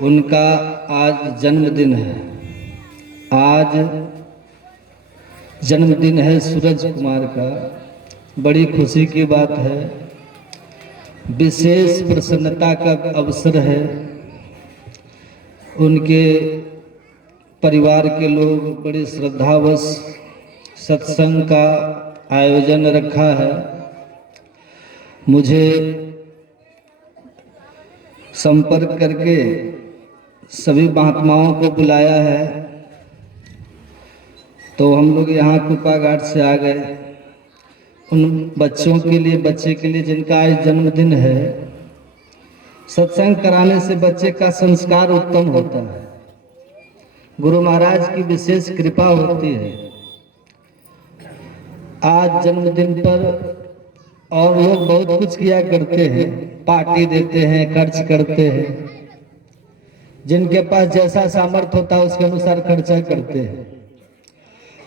उनका आज जन्मदिन है। आज जन्मदिन है सूरज कुमार का। बड़ी खुशी की बात है, विशेष प्रसन्नता का अवसर है। उनके परिवार के लोग बड़ी श्रद्धावश सत्संग का आयोजन रखा है। मुझे संपर्क करके सभी महात्माओं को बुलाया है, तो हम लोग यहाँ कुपा घाट से आ गए। उन बच्चों के लिए, बच्चे के लिए जिनका आज जन्मदिन है, सत्संग कराने से बच्चे का संस्कार उत्तम होता है, गुरु महाराज की विशेष कृपा होती है। आज जन्मदिन पर और लोग बहुत कुछ किया करते हैं, पार्टी देते हैं, खर्च करते हैं, जिनके पास जैसा सामर्थ्य होता है उसके अनुसार खर्चा करते हैं।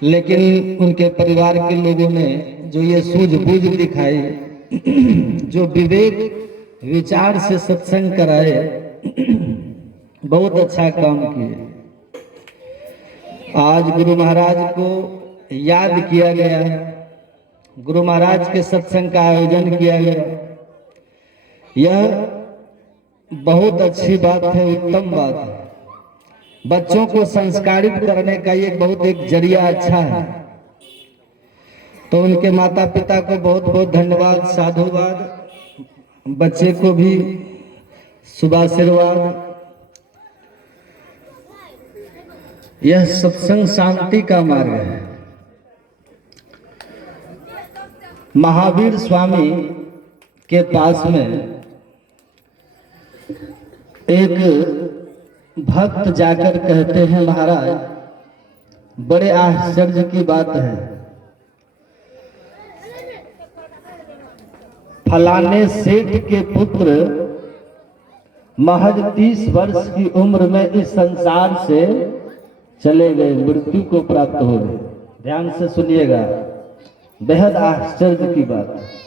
लेकिन उनके परिवार के लोगों ने जो ये सूझबूझ दिखाई, जो विवेक विचार से सत्संग कराए, बहुत अच्छा काम किए। आज गुरु महाराज को याद किया गया, गुरु महाराज के सत्संग का आयोजन किया गया। यह बहुत अच्छी बात है, उत्तम बात है। बच्चों को संस्कारित करने का ये बहुत एक जरिया अच्छा है। तो उनके माता पिता को बहुत बहुत धन्यवाद, साधुवाद। बच्चे को भी शुभाशीर्वाद। यह सत्संग शांति का मार्ग है। महावीर स्वामी के पास में एक भक्त जाकर कहते हैं, महाराज बड़े आश्चर्य की बात है, फलाने सेठ के पुत्र महज 30 वर्ष की उम्र में इस संसार से चले गए, मृत्यु को प्राप्त हो गए। ध्यान से सुनिएगा, बेहद आश्चर्य की बात है।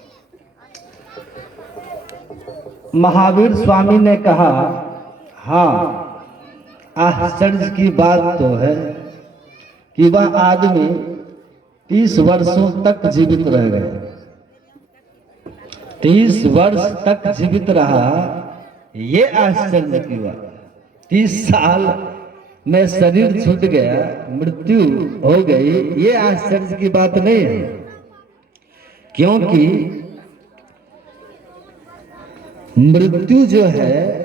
महावीर स्वामी ने कहा, हाँ आश्चर्य की बात तो है कि वह आदमी 30 वर्षों तक जीवित रह गया। 30 वर्ष तक जीवित रहा, ये आश्चर्य की बात। 30 साल में शरीर छूट गया, मृत्यु हो गई, ये आश्चर्य की बात नहीं है। क्योंकि मृत्यु जो है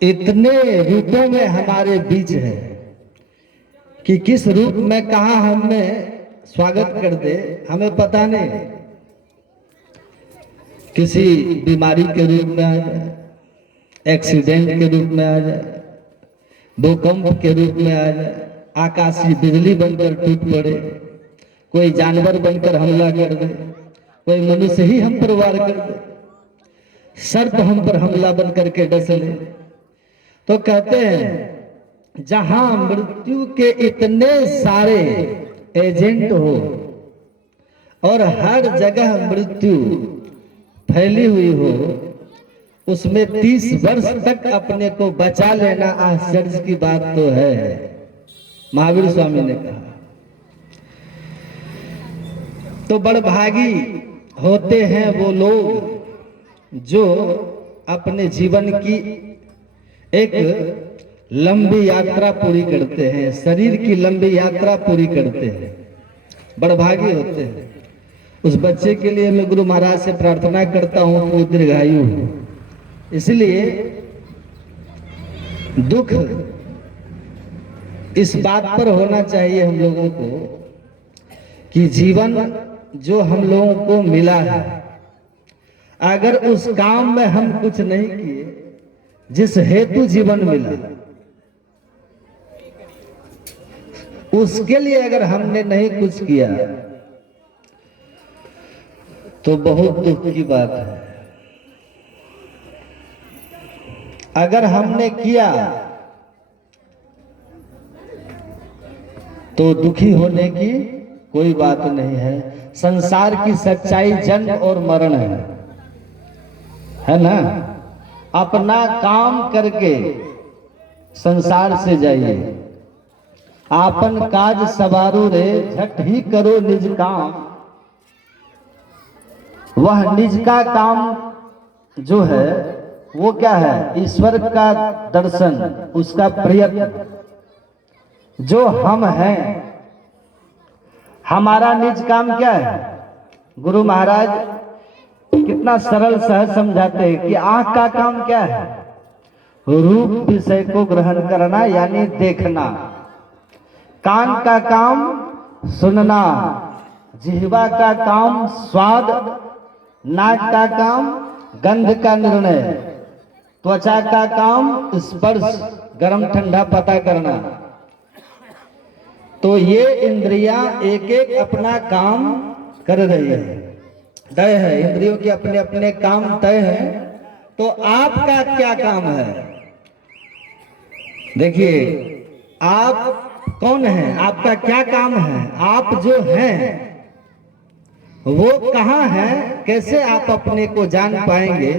इतने रूपों में हमारे बीच है कि किस रूप में कहां हमें स्वागत कर दे हमें पता नहीं। किसी बीमारी के रूप में आ जाए, एक्सीडेंट के रूप में आ जाए, भूकंप के रूप में आ जाए, आकाशीय बिजली बनकर टूट पड़े, कोई जानवर बनकर हमला कर दे, कोई मनुष्य ही हम पर वार कर दे, सर्प हम पर हमला बन करके डस ले। तो कहते हैं जहां मृत्यु के इतने सारे एजेंट हो और हर जगह मृत्यु फैली हुई हो, उसमें 30 वर्ष तक अपने को बचा लेना आश्चर्य की बात तो है, महावीर स्वामी ने कहा। तो बड़भागी होते हैं वो लोग जो अपने जीवन की एक लंबी यात्रा पूरी करते हैं, शरीर की लंबी यात्रा पूरी करते हैं, बड़भागी होते हैं। उस बच्चे के लिए मैं गुरु महाराज से प्रार्थना करता हूं कि वो दीर्घायु हो। इसलिए दुख इस बात पर होना चाहिए हम लोगों को कि जीवन जो हम लोगों को मिला है, अगर उस काम में हम कुछ नहीं किए जिस हेतु जीवन मिला, उसके लिए अगर हमने नहीं कुछ किया तो बहुत दुख की बात है। अगर हमने किया तो दुखी होने की कोई बात नहीं है। संसार की सच्चाई जन्म और मरण है ना। अपना काम करके संसार से जाइए। आपन काज सवारो रे, झट ही करो निज काम। वह निज का काम जो है वो क्या है? ईश्वर का दर्शन, उसका प्रयत्न। जो हम हैं, हमारा निज काम क्या है? गुरु महाराज कितना सरल सहज समझाते हैं कि आंख का काम क्या है? रूप विषय को ग्रहण करना यानी देखना। कान का काम सुनना। जिह्वा का काम स्वाद। नाक का काम गंध का निर्णय। त्वचा का काम स्पर्श, गर्म ठंडा पता करना। तो ये इंद्रियां एक एक अपना काम कर रही है, तय है। इंद्रियों के अपने अपने काम तय है। तो आपका क्या काम है? देखिए, आप कौन हैं? आपका क्या काम है? आप जो हैं वो कहाँ हैं? कैसे आप अपने को जान पाएंगे?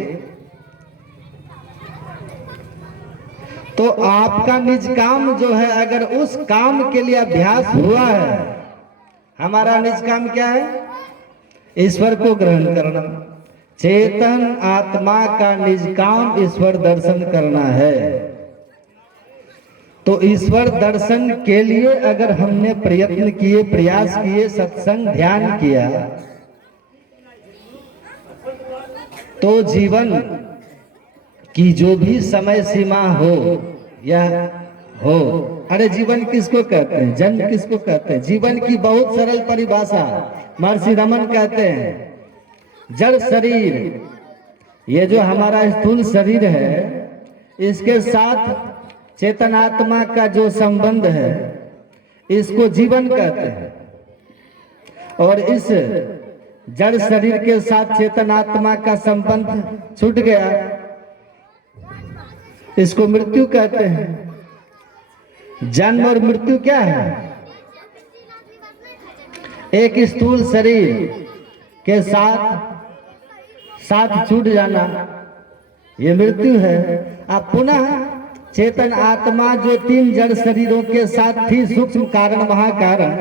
तो आपका निज काम जो है, अगर उस काम के लिए अभ्यास हुआ है, हमारा निज काम क्या है? ईश्वर को ग्रहण करना। चेतन आत्मा का निज काम ईश्वर दर्शन करना है। तो ईश्वर दर्शन के लिए अगर हमने प्रयत्न किए, प्रयास किए, सत्संग ध्यान किया, तो जीवन की जो भी समय सीमा हो या हो, अरे जीवन किसको कहते हैं? जन्म किसको कहते हैं? जीवन की बहुत सरल परिभाषा महर्षि रमन कहते हैं, जड़ शरीर। ये जो हमारा स्थूल शरीर है, इसके साथ चेतन आत्मा का जो संबंध है, इसको जीवन कहते हैं। और इस जड़ शरीर के साथ चेतन आत्मा का संबंध छूट गया, इसको मृत्यु कहते हैं। जन्म और मृत्यु क्या है? एक स्थूल शरीर के साथ छूट जाना, ये मृत्यु है। अब पुनः चेतन आत्मा जो तीन जड़ शरीरों के साथ थी, सूक्ष्म कारण महाकारण,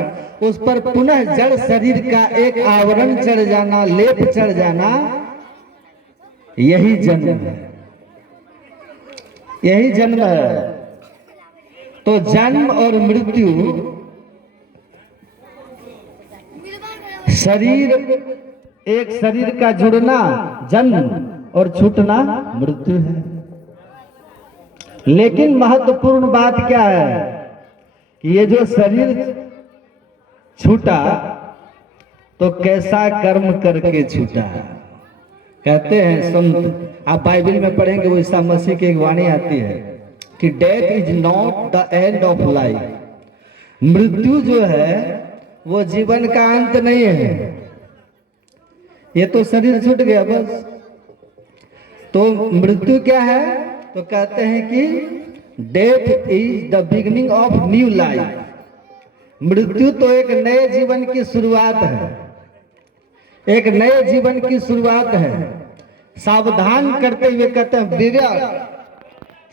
उस पर पुनः जड़ शरीर का एक आवरण चढ़ जाना, लेप चढ़ जाना, यही जन्म है। यही जन्म है। तो जन्म और मृत्यु, शरीर, एक शरीर का जुड़ना जन्म और छूटना मृत्यु है। लेकिन महत्वपूर्ण बात क्या है कि ये जो शरीर छूटा तो कैसा कर्म करके छूटा। कहते हैं संत, आप बाइबल में पढ़ेंगे, वो ईसा मसीह की एक वाणी आती है कि death is not the end of life. मृत्यु जो है वो जीवन का अंत नहीं है। ये तो शरीर छूट गया बस। तो मृत्यु क्या है? तो कहते हैं कि death is the beginning of new life. मृत्यु तो एक नए जीवन की शुरुआत है, एक नए जीवन की शुरुआत है। सावधान करते हुए कहते हैं, विवेक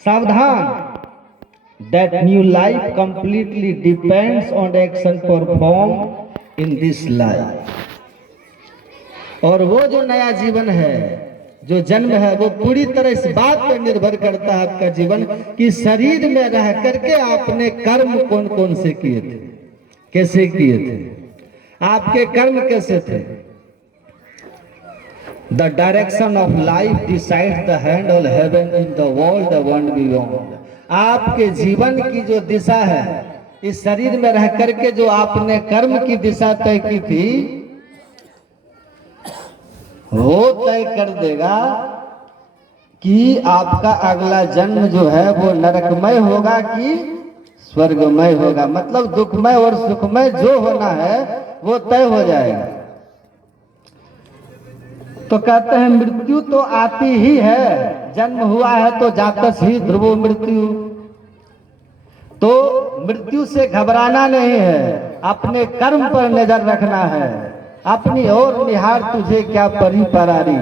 सावधान, that new life completely depends on the action performed in this life। और वो जो नया जीवन है, जो जन्म है, वो पूरी तरह इस बात पर निर्भर करता है आपका जीवन कि शरीर में रह करके आपने कर्म कौन कौन से किए थे, कैसे किए थे, आपके कर्म कैसे थे। The direction of life decides the hand of heaven in the world, the one beyond। आपके जीवन की जो दिशा है, इस शरीर में रह करके जो आपने कर्म की दिशा तय की थी, वो तय कर देगा कि आपका अगला जन्म जो है वो नरकमय होगा कि स्वर्गमय होगा। मतलब दुखमय और सुखमय जो होना है वो तय हो जाएगा। तो कहते हैं मृत्यु तो आती ही है, जन्म हुआ है तो जातस ही ध्रुवो मृत्यु। तो मृत्यु से घबराना नहीं है, अपने कर्म पर नजर रखना है। अपनी ओर निहार तुझे क्या परी परारी।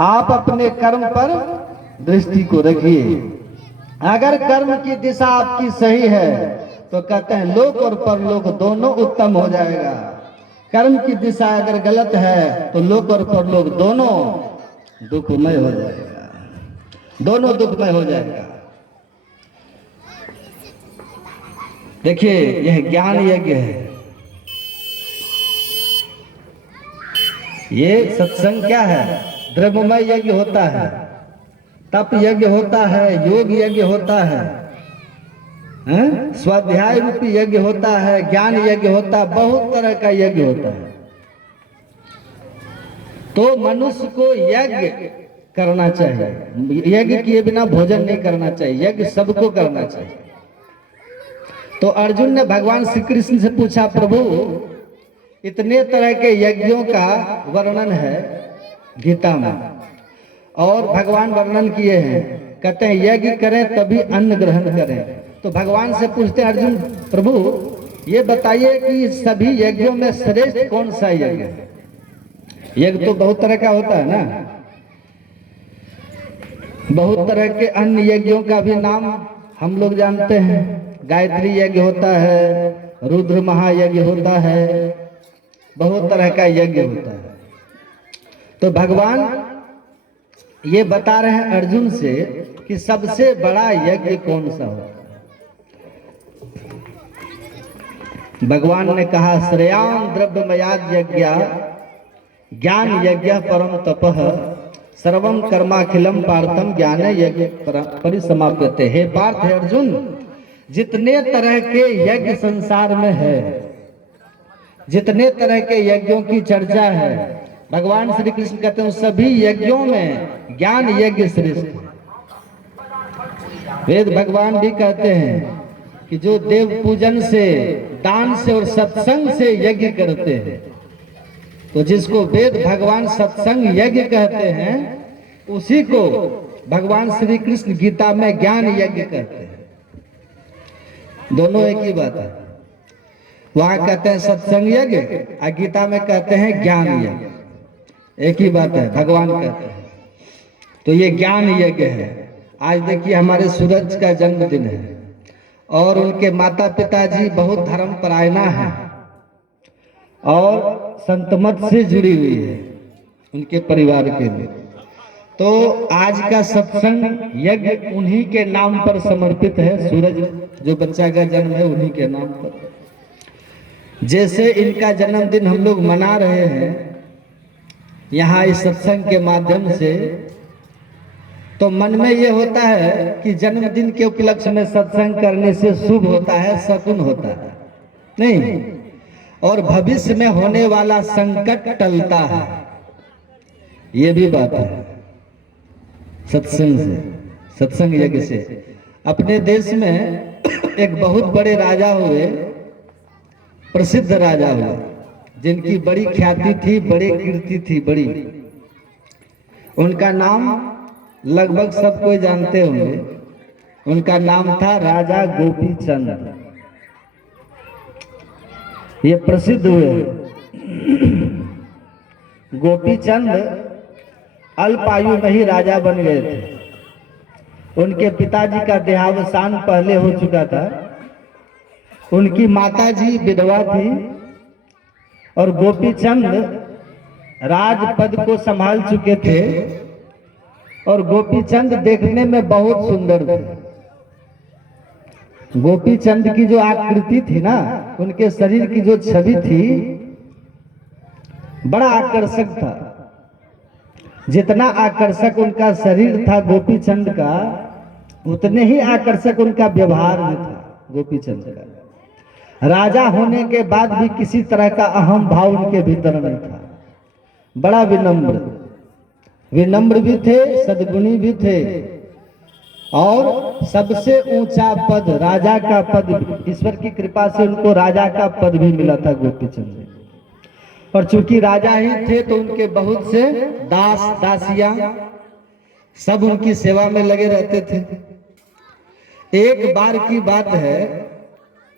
आप अपने कर्म पर दृष्टि को रखिए, अगर कर्म की दिशा आपकी सही है तो कहते हैं लोक और परलोक दोनों उत्तम हो जाएगा। कर्म की दिशा अगर गलत है तो लोक और परलोक दोनों दुखमय हो जाएगा, दोनों दुखमय हो जाएगा। देखिए यह ज्ञान यज्ञ है, ये सत्संग क्या है? द्रव्यमय यज्ञ होता है, तप यज्ञ होता है, योग यज्ञ होता है, स्वाध्याय रूपी यज्ञ होता है, ज्ञान यज्ञ होता है, बहुत तरह का यज्ञ होता है। तो मनुष्य को यज्ञ करना चाहिए, यज्ञ किए बिना भोजन नहीं करना चाहिए, यज्ञ सबको करना चाहिए। तो अर्जुन ने भगवान श्री कृष्ण से पूछा, प्रभु इतने तरह के यज्ञों का वर्णन है गीता में और भगवान वर्णन किए हैं, कहते हैं यज्ञ करें तभी अन्न ग्रहण करें। तो भगवान से पूछते हैं अर्जुन, प्रभु ये बताइए कि सभी यज्ञों में श्रेष्ठ कौन सा यज्ञ है? यज्ञ तो बहुत तरह का होता है ना, बहुत तरह के अन्य यज्ञों का भी नाम हम लोग जानते हैं। गायत्री यज्ञ होता है, रुद्र महायज्ञ होता है, बहुत तरह का यज्ञ होता है। तो भगवान ये बता रहे हैं अर्जुन से कि सबसे बड़ा यज्ञ कौन सा होता है। भगवान ने कहा, श्रेयान द्रव्यमयाद यज्ञ ज्ञान यज्ञ परम तपः सर्वम कर्माखिलम पार्थम ज्ञान यज्ञ परिसमाप्यते। हे पार्थ, है अर्जुन, जितने तरह के यज्ञ संसार में है, जितने तरह के यज्ञों की चर्चा है, भगवान श्री कृष्ण कहते हैं सभी यज्ञों में ज्ञान यज्ञ श्रेष्ठ है। वेद भगवान भी कहते हैं कि जो देव पूजन से, दान से और सत्संग से यज्ञ करते हैं, तो जिसको वेद भगवान सत्संग यज्ञ कहते हैं, उसी को भगवान श्री कृष्ण गीता में ज्ञान यज्ञ कहते हैं। दोनों एक ही बात है। वहां कहते हैं सत्संग यज्ञ और गीता में कहते हैं ज्ञान यज्ञ, एक ही बात है, भगवान कहते हैं। तो ये ज्ञान यज्ञ है। आज देखिए हमारे सूरज का जन्मदिन है और उनके माता पिताजी बहुत धर्म परायणा है और संतमत से जुड़ी हुई है उनके परिवार के लिए। तो आज का सत्संग यज्ञ उन्हीं के नाम पर समर्पित है। सूरज जो बच्चा का जन्म है उन्हीं के नाम पर। जैसे इनका जन्मदिन हम लोग मना रहे हैं यहाँ इस सत्संग के माध्यम से, तो मन में ये होता है कि जन्मदिन के उपलक्ष्य में सत्संग करने से शुभ होता है, शकुन होता है, नहीं, और भविष्य में होने वाला संकट टलता है, ये भी बात है। सत्संग से, सत्संग यज्ञ से। अपने देश में एक बहुत बड़े राजा हुए, प्रसिद्ध राजा हुए, जिनकी बड़ी ख्याति थी, बड़ी कीर्ति थी, बड़ी। उनका नाम लगभग सब कोई जानते होंगे। उनका नाम था राजा गोपी चंद। ये प्रसिद्ध हुए। गोपी चंद अल्प आयु में ही राजा बन गए थे। उनके पिताजी का देहावसान पहले हो चुका था। उनकी माताजी विधवा थी और गोपी चंद राजपद को संभाल चुके थे और गोपी चंद देखने में बहुत सुंदर थे। गोपी चंद की जो आकृति थी ना, उनके शरीर की जो छवि थी, बड़ा आकर्षक था। जितना आकर्षक उनका शरीर था गोपी चंद का, उतने ही आकर्षक उनका व्यवहार भी था गोपी चंद का। राजा होने के बाद भी किसी तरह का अहम भाव उनके भीतर नहीं था। बड़ा विनम्र, विनम्र भी थे, सद्गुणी भी थे और सबसे ऊंचा पद, राजा का पद, ईश्वर की कृपा से उनको राजा का पद भी मिला था गोपी चंद। और चूंकि राजा ही थे तो उनके बहुत से दास दासियां सब उनकी सेवा में लगे रहते थे। एक बार की बात है,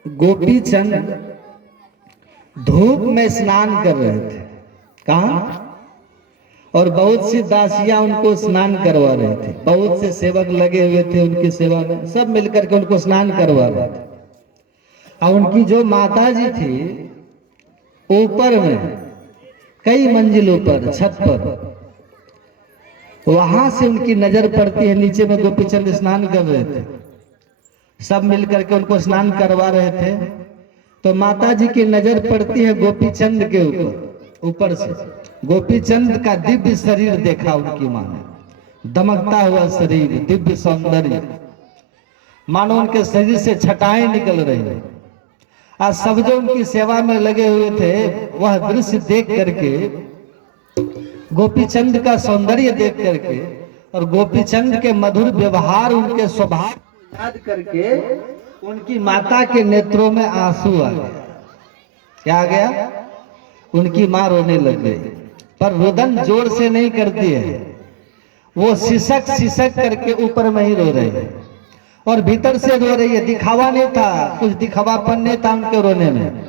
गोपी चंद धूप में स्नान कर रहे थे। कहाँ? और बहुत सी दासियां उनको स्नान करवा रहे थे, बहुत से सेवक लगे हुए थे उनकी सेवा में, सब मिलकर के उनको स्नान करवा रहे थे। और उनकी जो माता जी थी ऊपर में, कई मंजिल ऊपर छत पर, वहां से उनकी नजर पड़ती है, नीचे में गोपीचंद स्नान कर रहे थे, सब मिलकर के उनको स्नान करवा रहे थे। तो माता जी की नजर पड़ती है गोपीचंद के ऊपर, ऊपर से गोपीचंद का दिव्य शरीर देखा उनकी मां ने, दमकता हुआ शरीर, दिव्य सौंदर्य, मानो उनके शरीर से छटाएं निकल रही है। आज सब जो उनकी सेवा में लगे हुए थे वह दृश्य देख करके, गोपीचंद का सौंदर्य देख करके और गोपीचंद के मधुर व्यवहार, उनके स्वभाव को याद करके उनकी माता के नेत्रों में आंसू आ गया। क्या आ गया? उनकी मां रोने लग गई, पर रुदन जोर से नहीं करती है, वो सिसक सिसक करके ऊपर में ही रो रही है और भीतर से रो रही है। दिखावा नहीं था, कुछ दिखावापन नहीं था उनके रोने में,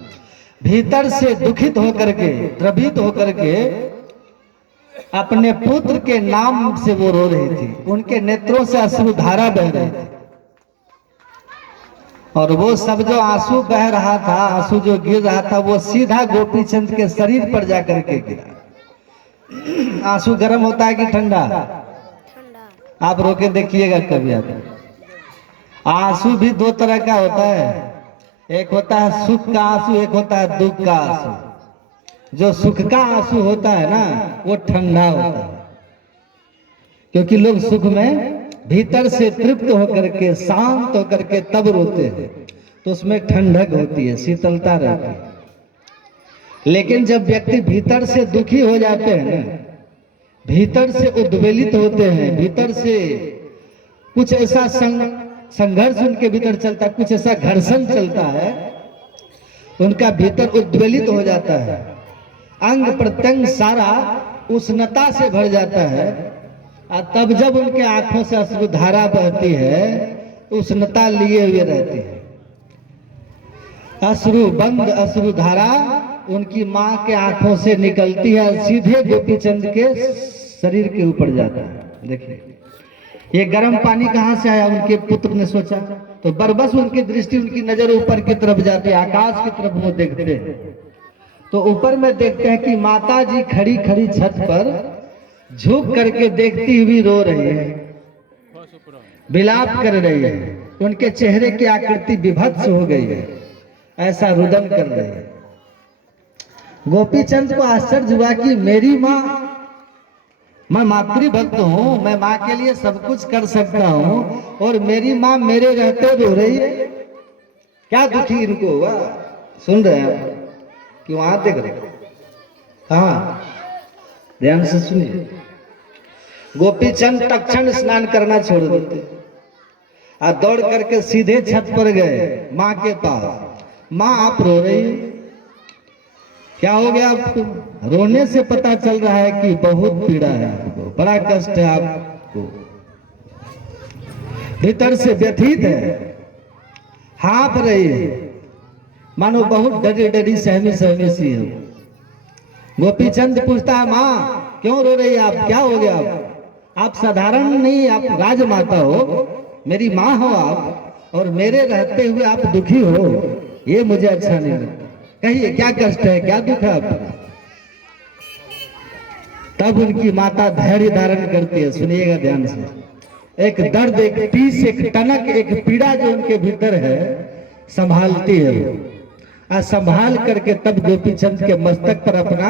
भीतर से दुखित होकर के, द्रवित होकर के अपने पुत्र के नाम से वो रो रही थी। उनके नेत्रों से अश्रुधारा बह रही थी और वो सब जो आंसू बह रहा था, आंसू जो गिर रहा था, वो सीधा गोपीचंद के शरीर पर जाकर के गिरा। आंसू गर्म होता है कि ठंडा? आप रोके देखिएगा कभी। आप आंसू भी दो तरह का होता है, एक होता है सुख का आंसू, एक होता है दुख का आंसू। जो सुख का आंसू होता है ना, वो ठंडा होता है, क्योंकि लोग सुख में भीतर से तृप्त होकर के, शांत होकर के तब रोते हैं, तो उसमें ठंडक होती है, शीतलता रहती है। लेकिन जब व्यक्ति भीतर से दुखी हो जाते हैं ना, भीतर से उद्वेलित होते हैं, भीतर से कुछ ऐसा संघर्ष उनके भीतर चलता है, कुछ ऐसा घर्षण चलता है, उनका भीतर उद्वेलित हो जाता है, अंग प्रत्यंग सारा उष्णता से भर जाता है। और तब जब उनके आंखों से अश्रुधारा बहती है, उष्णता लिए हुए रहती है, अश्रु बंद अश्रुधारा उनकी मां के आंखों से निकलती है, सीधे गोपीचंद के शरीर के ऊपर जाता है। देखिए ये गर्म पानी कहां से आया, उनके पुत्र ने सोचा, तो बरबस उनकी दृष्टि, उनकी नजर ऊपर की तरफ जाती है, आकाश की तरफ वो देखते हैं। तो ऊपर में देखते हैं कि माता जी खड़ी खड़ी छत पर झुक करके देखती हुई रो रही है, विलाप कर रही है, उनके चेहरे की आकृति विभत्स हो गई है, ऐसा रुदन कर रही है। गोपीचंद को आश्चर्य हुआ कि मेरी माँ, मैं मातृभक्त हूँ, मैं माँ के लिए सब कुछ कर सकता हूँ, और मेरी माँ मेरे रहते रो रही है। क्या दुखी इनको हुआ? सुन रहे हैं कि वहां देख रहे? हाँ, ध्यान से सुनिए। गोपीचंद तत्क्षण स्नान करना छोड़ देते और दौड़ करके सीधे छत पर गए माँ के पास। माँ आप रो रही, क्या हो गया आपको? रोने से पता चल रहा है कि बहुत पीड़ा है आपको, बड़ा कष्ट है आपको, भीतर से व्यथित है, हाँफ रही है, मानो बहुत डरी डरी सहमी सहमी सी है। गोपीचंद पूछता है, माँ क्यों रो रही है आप, क्या हो गया आप साधारण नहीं, आप राजमाता हो, मेरी माँ हो आप, और मेरे रहते हुए आप दुखी हो, ये मुझे अच्छा नहीं लगता। कहिए क्या कष्ट है, क्या दुख है आपको? तब उनकी माता धैर्य धारण करती है, सुनिएगा ध्यान से। एक दर्द, एक टीस, एक टनक, एक पीड़ा जो उनके भीतर है संभालती है वो, और संभाल करके तब गोपीचंद के मस्तक पर अपना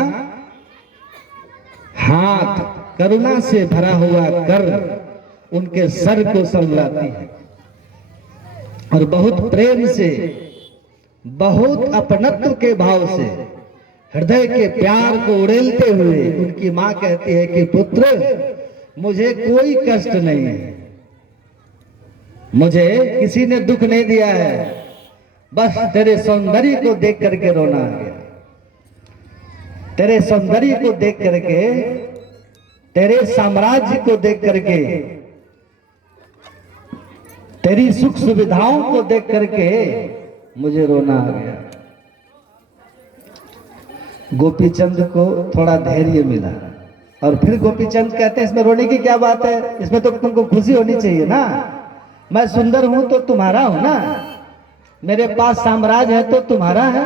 हाथ करुणा से भरा हुआ कर उनके सर को संभलाती है, और बहुत प्रेम से, बहुत अपनत्व के भाव से, हृदय के प्यार को उड़ेलते हुए उनकी मां कहती है कि पुत्र मुझे कोई कष्ट नहीं है, मुझे किसी ने दुख नहीं दिया है, बस तेरे सौंदर्य को देख करके रोना आ गया, तेरे सौंदर्य को देख करके, तेरे साम्राज्य को देख करके, तेरी सुख सुविधाओं को देख करके मुझे रोना आ गया। गोपीचंद को थोड़ा धैर्य मिला और फिर गोपीचंद कहते हैं इसमें रोने की क्या बात है, इसमें तो तुमको खुशी होनी चाहिए ना। मैं सुंदर हूं तो तुम्हारा हूं ना, मेरे पास साम्राज्य है तो तुम्हारा है,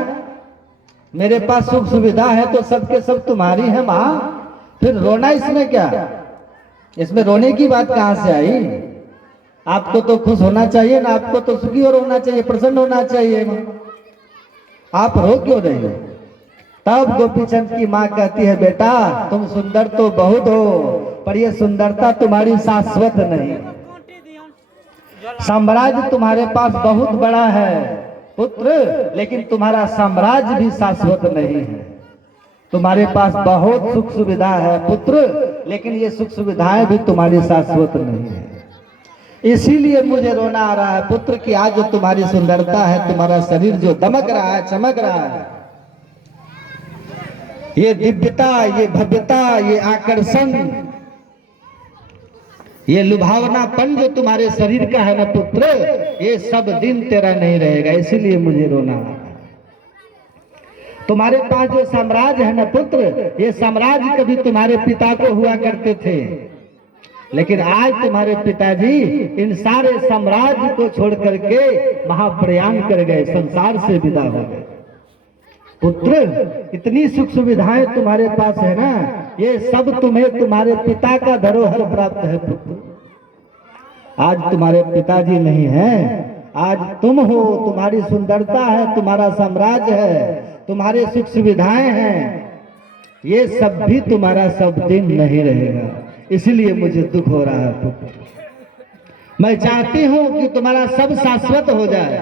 मेरे पास सुख सुविधा है तो सबके सब तुम्हारी है माँ। फिर रोना इसमें क्या, इसमें रोने की बात कहां से आई? आपको तो खुश होना चाहिए ना, आपको तो सुखी और होना चाहिए, प्रसन्न होना चाहिए माँ। आप रो क्यों रहे हो? तब गोपीचंद की माँ कहती है बेटा तुम सुंदर तो बहुत हो, पर ये सुंदरता तुम्हारी शाश्वत नहीं। साम्राज्य तुम्हारे पास बहुत बड़ा है पुत्र, लेकिन तुम्हारा साम्राज्य भी शाश्वत नहीं है। तुम्हारे पास बहुत सुख सुविधा है पुत्र, लेकिन ये सुख सुविधाएं भी तुम्हारी शाश्वत नहीं है। इसीलिए मुझे रोना आ रहा है पुत्र कि आज जो तुम्हारी सुंदरता है, तुम्हारा शरीर जो दमक रहा है, चमक रहा है, ये दिव्यता, ये भव्यता, ये आकर्षण, ये लुभावनापन जो तुम्हारे शरीर का है ना पुत्र, ये सब दिन तेरा नहीं रहेगा। इसीलिए मुझे रोना आ रहा है। तुम्हारे पास जो साम्राज्य है ना पुत्र, ये साम्राज्य कभी तुम्हारे पिता को हुआ करते थे, लेकिन आज तुम्हारे पिताजी इन सारे साम्राज्य को छोड़ करके महाप्रयाण कर गए, संसार से विदा हो गए। पुत्र इतनी सुख सुविधाएं तुम्हारे पास है ना, ये सब तुम्हें तुम्हारे पिता का धरोहर प्राप्त है पुत्र। आज तुम्हारे पिताजी नहीं है, आज तुम हो, तुम्हारी सुंदरता है, तुम्हारा साम्राज्य है, तुम्हारे सुख सुविधाएं हैं, ये सब भी तुम्हारा सब दिन नहीं रहेगा। इसलिए मुझे दुख हो रहा है पुत्र। मैं चाहती हूं कि तुम्हारा सब शाश्वत हो जाए।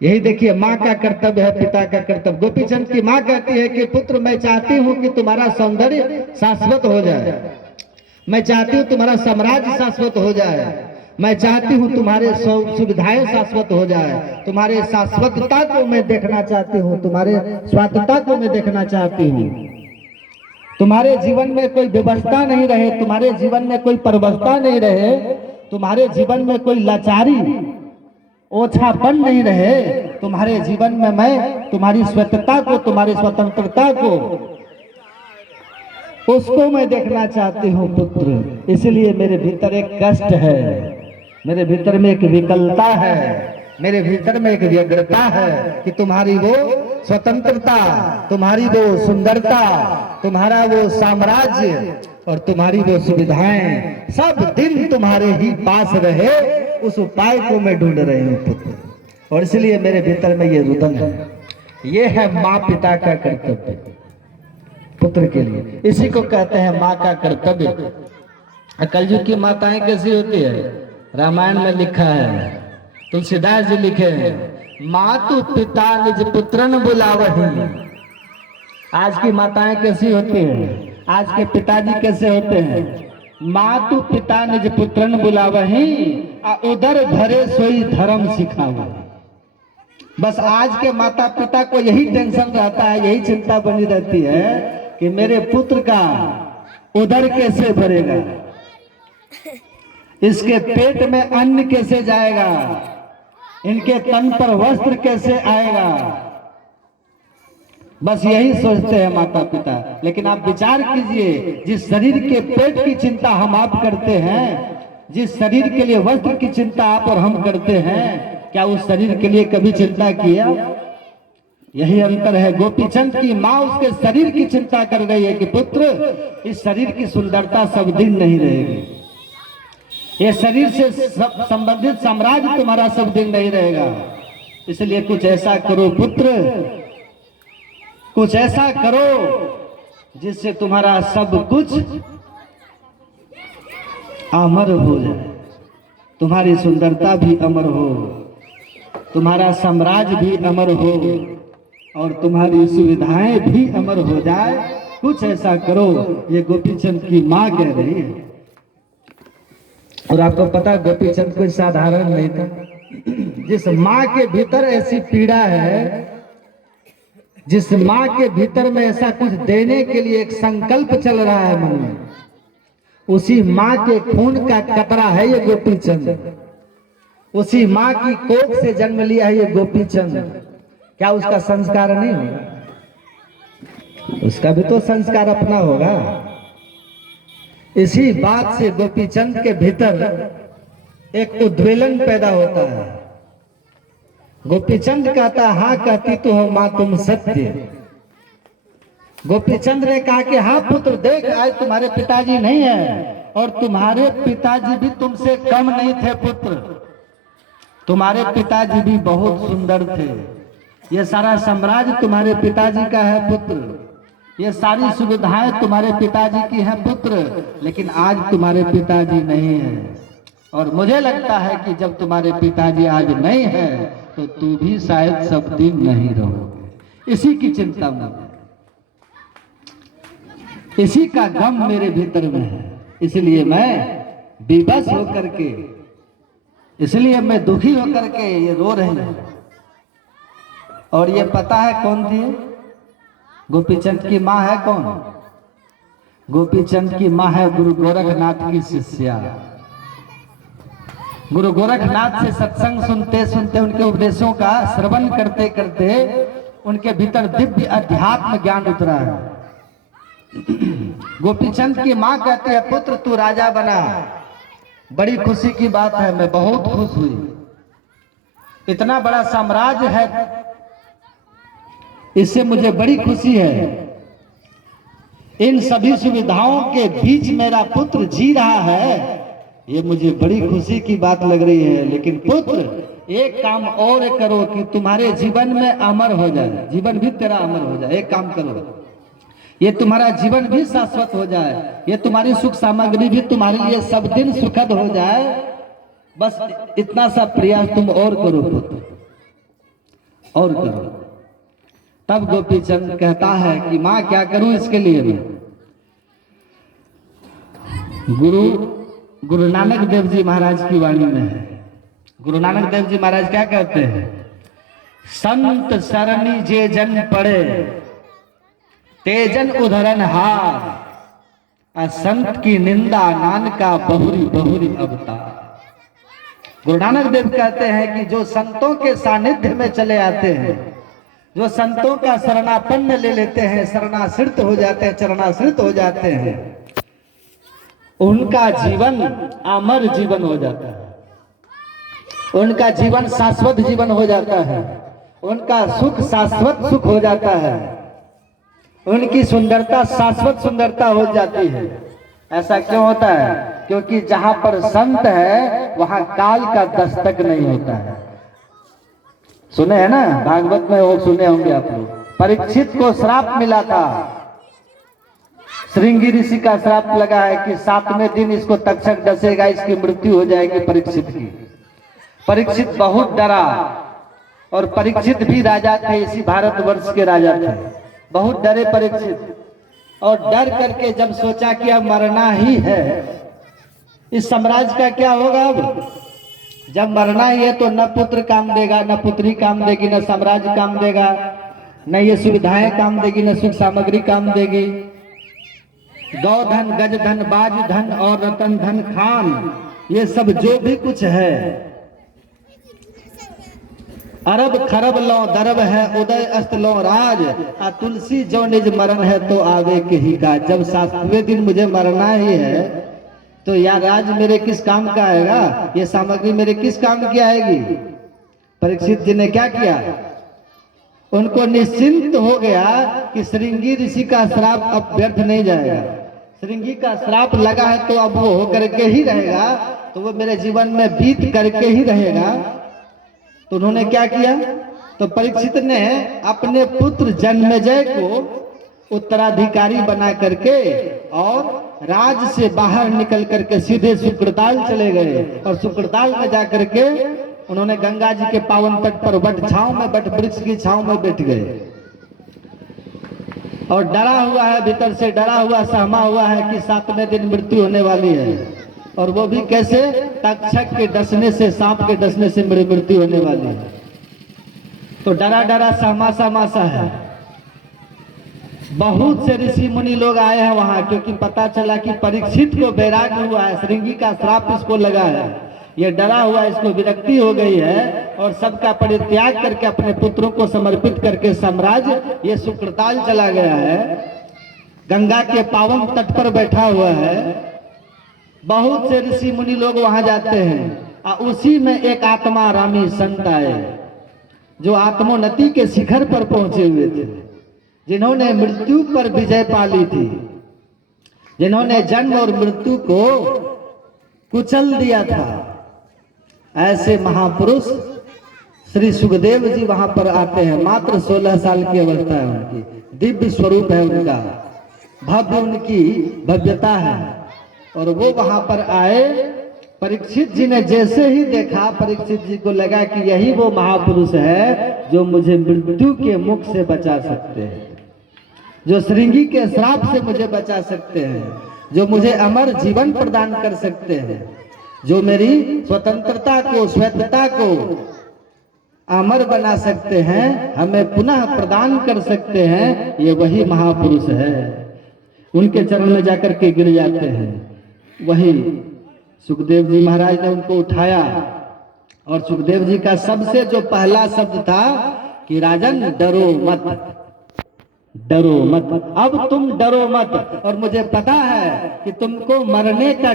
यही देखिए माँ का कर्तव्य है, पिता का कर्तव्य। गोपीचंद की माँ कहती है कि पुत्र मैं चाहती हूं कि तुम्हारा सौंदर्य शाश्वत हो जाए, मैं चाहती हूँ तुम्हारा साम्राज्य शाश्वत हो जाए, मैं चाहती हूँ तुम्हारे सुविधाएं शाश्वत हो जाए, तुम्हारे शाश्वतता को मैं देखना चाहती हूँ, तुम्हारे स्वार्थता को मैं देखना चाहती हूँ। तुम्हारे जीवन में कोई व्यवस्था नहीं रहे, तुम्हारे जीवन में कोई परवस्था नहीं रहे, तुम्हारे जीवन में कोई लाचारी ओछापन नहीं रहे, तुम्हारे जीवन में मैं तुम्हारी स्वतंत्रता को, तुम्हारी स्वतंत्रता को, उसको मैं देखना चाहती हूँ पुत्र। इसलिए मेरे भीतर एक कष्ट है, मेरे भीतर में एक विकलता है, मेरे भीतर में एक व्यग्रता है कि तुम्हारी वो स्वतंत्रता, तुम्हारी वो सुंदरता, तुम्हारा वो साम्राज्य और तुम्हारी वो सुविधाएं सब दिन तुम्हारे ही पास रहे, उस उपाय को मैं ढूंढ रही हूँ पुत्र। और इसलिए मेरे भीतर में ये रुदन है। ये है माँ पिता का कर्तव्य पुत्र के लिए, इसी को कहते हैं माँ का कर्तव्य। कलयुग की माताएं कैसी होती है? रामायण में लिखा है, तुलसीदास जी लिखे हैं, मातु पिता निज पुत्रन बुलावहि। आज की माताएं कैसी होती हैं? आज के पिताजी कैसे होते हैं? मातु पिता निज पुत्रन बुलावहि, उदर धरे सोई धर्म सिखावा। बस आज के माता पिता को यही टेंशन रहता है, यही चिंता बनी रहती है कि मेरे पुत्र का उदर कैसे भरेगा, इसके पेट में अन्न कैसे जाएगा, इनके तन पर वस्त्र कैसे आएगा। बस यही सोचते हैं माता पिता। लेकिन आप विचार कीजिए, जिस शरीर के पेट की चिंता हम आप करते हैं, जिस शरीर के लिए वस्त्र की चिंता आप और हम करते हैं, क्या उस शरीर के लिए कभी चिंता किया? यही अंतर है। गोपीचंद की माँ उसके शरीर की चिंता कर रही है कि पुत्र इस शरीर की सुंदरता सब दिन नहीं रहेगी, ये शरीर से संबंधित साम्राज्य तुम्हारा सब दिन नहीं रहेगा। इसलिए कुछ ऐसा करो पुत्र, कुछ ऐसा करो जिससे तुम्हारा सब कुछ अमर हो जाए, तुम्हारी सुंदरता भी अमर हो, तुम्हारा साम्राज्य भी अमर हो और तुम्हारी सुविधाएं भी अमर हो जाए। कुछ ऐसा करो, ये गोपीचंद की माँ कह रही है। और आपको पता गोपीचंद कोई साधारण नहीं था। जिस माँ के भीतर ऐसी पीड़ा है, जिस माँ के भीतर में ऐसा कुछ देने के लिए एक संकल्प चल रहा है मन में, उसी माँ के खून का कतरा है ये गोपीचंद। उसी माँ की कोख से जन्म लिया है ये गोपीचंद। क्या उसका संस्कार नहीं होगा? उसका भी तो संस्कार अपना होगा। इसी बात से गोपीचंद के भीतर एक उद्वेलन पैदा होता है। गोपीचंद कहता, हाँ कहती तो हो माँ तुम सत्य। गोपीचंद ने कहा कि हाँ पुत्र, देख आज तुम्हारे पिताजी नहीं है और तुम्हारे पिताजी भी तुमसे कम नहीं थे पुत्र। तुम्हारे पिताजी भी बहुत सुंदर थे। ये सारा साम्राज्य तुम्हारे पिताजी का है पुत्र, ये सारी सुविधाएं तुम्हारे पिताजी की हैं पुत्र, लेकिन आज तुम्हारे पिताजी नहीं है। और मुझे लगता है कि जब तुम्हारे पिताजी आज नहीं है तो तू भी शायद सब दिन नहीं रहोगे। इसी की चिंता में, इसी का गम मेरे भीतर में है, इसलिए मैं विवश होकर के, इसलिए मैं दुखी होकर के ये रो रही हूं। और ये पता है कौन थी? गोपीचंद की माँ है कौन? गोपीचंद की माँ है गुरु गोरखनाथ की शिष्या। गुरु गोरखनाथ से सत्संग सुनते सुनते, उनके उपदेशों का श्रवण करते करते उनके भीतर दिव्य अध्यात्म ज्ञान उतरा है। गोपीचंद की माँ कहती है, पुत्र तू राजा बना, बड़ी खुशी की बात है, मैं बहुत खुश हुई। इतना बड़ा साम्राज्य है, इससे मुझे बड़ी खुशी है। इन सभी सुविधाओं के बीच मेरा पुत्र जी रहा है, ये मुझे बड़ी खुशी की बात लग रही है। लेकिन पुत्र एक काम और करो कि तुम्हारे जीवन में अमर हो जाए, जीवन भी तेरा अमर हो जाए। एक काम करो, ये तुम्हारा जीवन भी शाश्वत हो जाए, ये तुम्हारी सुख सामग्री भी तुम्हारे लिए सब दिन सुखद हो जाए। बस इतना सा प्रयास तुम और करो पुत्र, और करो। तब गोपीचंद कहता है कि माँ क्या करूं इसके लिए मैं? गुरु नानक देव जी महाराज की वाणी में है। गुरु नानक देव जी महाराज क्या कहते हैं? संत सरनी जे जन पड़े तेजन उधरन हार, असंत की निंदा नानका बहुरी बहुरी अवतार। गुरु नानक देव कहते हैं कि जो संतों के सानिध्य में चले आते हैं, जो संतों का शरणापन्न ले लेते हैं, शरणाश्रित हो जाते हैं, चरणाश्रित हो जाते हैं, उनका जीवन अमर जीवन हो जाता है, उनका जीवन शाश्वत जीवन हो जाता है, उनका सुख शाश्वत सुख हो जाता है, उनकी सुंदरता शाश्वत सुंदरता हो जाती है। ऐसा क्यों होता है? क्योंकि जहां पर संत है वहां काल का दस्तक नहीं होता है। सुने हैं ना, भागवत में वो सुने होंगे आप लोग। परीक्षित को श्राप मिला था, श्रृंगी ऋषि का श्राप लगा है कि 7वें दिन इसको तक्षक डसेगा, इसकी मृत्यु हो जाएगी परीक्षित की। परीक्षित बहुत डरा, और परीक्षित भी राजा थे, इसी भारतवर्ष के राजा थे। बहुत डरे परीक्षित, और डर करके जब सोचा कि अब मरना ही है, इस साम्राज्य का क्या होगा अब? जब मरना ही है तो न पुत्र काम देगा, न पुत्री काम देगी, न साम्राज्य काम देगा, न ये सुविधाएं काम देगी, न सुख सामग्री काम देगी। गौधन, गजधन, बाज धन और रतन धन खान, ये सब जो भी कुछ है, अरब खरब लो दरब है, उदय अस्त लो राज, आ तुलसी जो निज मरण है तो आवे के ही का। जब 7वें दिन मुझे मरना ही है तो यह राज मेरे किस काम का आएगा, ये सामग्री मेरे किस काम की आएगी? परीक्षित जी ने क्या किया? उनको निश्चिंत हो गया कि श्रृंगी ऋषि का श्राप अब व्यर्थ नहीं जाएगा। श्रृंगी का श्राप लगा है तो अब वो होकर के ही रहेगा, तो वो मेरे जीवन में बीत करके ही रहेगा। तो उन्होंने क्या किया? तो परीक्षित ने अपने पुत्र जन्मेजय को उत्तराधिकारी बना करके और राज से बाहर निकल करके सीधे शुक्रताल चले गए, और शुक्रताल में जाकर के उन्होंने गंगा जी के पावन तट पर वट छांव में, वट वृक्ष की छांव में बैठ गए। और डरा हुआ है, भीतर से डरा हुआ, सहमा हुआ है कि 7वें दिन मृत्यु होने वाली है। और वो भी कैसे? तक्षक के डसने से, सांप के डसने से मेरी मृत्यु होने वाली है। तो डरा डरा सहमा सहमा सा है। बहुत से ऋषि मुनि लोग आए हैं वहां, क्योंकि पता चला कि परीक्षित को वैराग्य हुआ है, श्रृंगी का श्राप इसको लगा है, ये डरा हुआ, इसको विरक्ति हो गई है, और सबका परित्याग करके अपने पुत्रों को समर्पित करके साम्राज्य ये शुक्रताल चला गया है, गंगा के पावन तट पर बैठा हुआ है। बहुत से ऋषि मुनि लोग वहां जाते हैं और उसी में एक आत्मारामी संत आए जो आत्मोन्नति के शिखर पर पहुंचे हुए थे, जिन्होंने मृत्यु पर विजय पा ली थी, जिन्होंने जन्म और मृत्यु को कुचल दिया था। ऐसे महापुरुष श्री सुखदेव जी वहां पर आते हैं। मात्र 16 साल की अवस्था है उनकी, दिव्य स्वरूप है उनका, भव्य उनकी भव्यता है। और वो वहां पर आए। परीक्षित जी ने जैसे ही देखा, परीक्षित जी को लगा कि यही वो महापुरुष है जो मुझे मृत्यु के मुख से बचा सकते हैं, जो श्रृंगी के श्राप से मुझे बचा सकते हैं, जो मुझे अमर जीवन प्रदान कर सकते हैं, जो मेरी स्वतंत्रता को, श्वेतता को अमर बना सकते हैं, हमें पुनः प्रदान कर सकते हैं, ये वही महापुरुष है। उनके चरण में जाकर के गिर जाते हैं। वही सुखदेव जी महाराज ने उनको उठाया और सुखदेव जी का सबसे जो पहला शब्द था कि राजन डरो मत, डरो मत, अब तुम डरो मत, और मुझे पता है कि तुमको मरने का